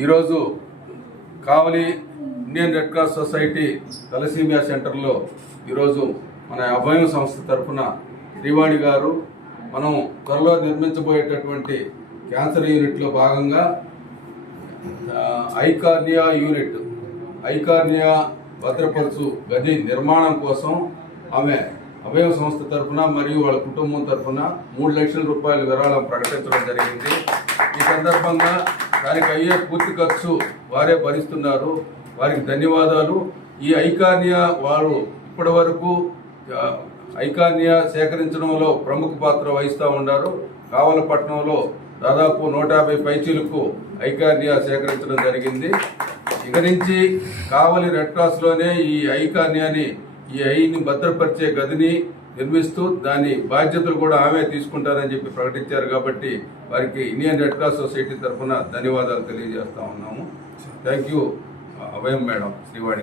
ఈరోజు Kavali Indian red cross society thalassemia సెంటర్లో ఈరోజు మన అభయం సంస్థ తరఫున శ్రీవాణి గారు మనం త్వరలో నిర్మించబోయేటటువంటి క్యాన్సర్ యూనిట్లో భాగంగా ఐకార్నియా భద్రపరుచు గది నిర్మాణం కోసం ఆమె అభయం సంస్థ తరఫున మరియు వాళ్ళ కుటుంబం తరఫున 3 లక్షల రూపాయల విరాళం ప్రకటించడం జరిగింది. ఈ సందర్భంగా దానికి అయ్యే పూర్తి ఖర్చు వారే భరిస్తున్నారు. వారికి ధన్యవాదాలు. ఈ ఐకార్నియా వారు ఇప్పటి వరకు ఐకార్నియా సేకరించడంలో ప్రముఖ పాత్ర వహిస్తూ ఉన్నారు. కావలపట్నంలో దాదాపు 150 పైచీలకు ఐకార్నియా సేకరించడం జరిగింది. ఇక నుంచి కావలి రెడ్ క్రాస్లోనే ఈ ఐకార్నియాని ఈ ఐని భద్రపరిచే గదిని నిర్మిస్తూ దాని బాధ్యతలు కూడా ఆమె తీసుకుంటారని చెప్పి ప్రకటించారు. కాబట్టి వారికి ఇండియన్ రెడ్ క్రాస్ సొసైటీ తరఫున ధన్యవాదాలు తెలియజేస్తా ఉన్నాము. Thank you Abhayam madam Srivani.